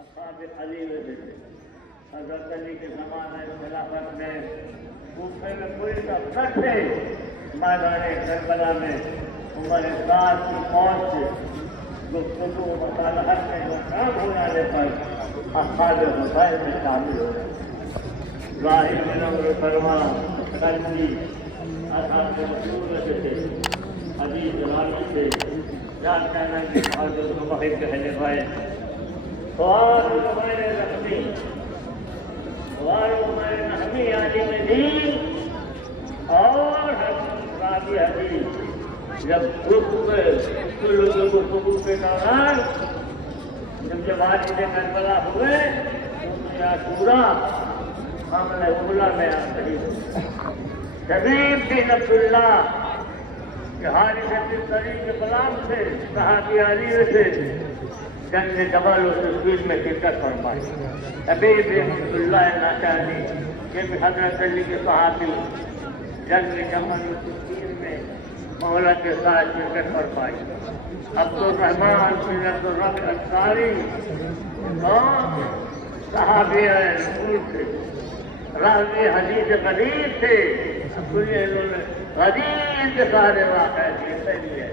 اصحاب علی میں تھے. حضرت علی کے زمانے خلافت میں کوفے میں پوری طرح تھے. میدان کربلا میں عمر سعد کی فوج سے گفتگو مصالحت میں جو کام ہو جانے پر اصحاب حسین میں شامل ہو گئے. ظاہر بن عمرو فرمان کرنی اصحاب رسول میں تھے. حدیث راوی تھے. جان کہنا کہ حضرت صبح کہنے بھائی سوال ہمارے رحمی سوال ہمارے رحمی عالم دین اور راوی حدیث جب گفتگو کے دوران جب واجب کربلا ہوئے تو عاشورا حملہ اولا میں شبیب بن عبداللہ کہ حارث بن سری کے غلام سے صحابی علی سے جنگ جبل و تشکیل میں شرکت فرمائی. شبیب بن عبداللہ ناشانی یہ بھی حضرت علی کے صحابی جنگ جبل و تشکیل میں مولا کے ساتھ شرکت فرمائی. عبد الرحمان بن عبد الرب انصاری اور صحابی رسول تھے. راوی حدیث قدیر تھے. انہوں نے غدیر کے سارے واقعات یہ صحیح ہے.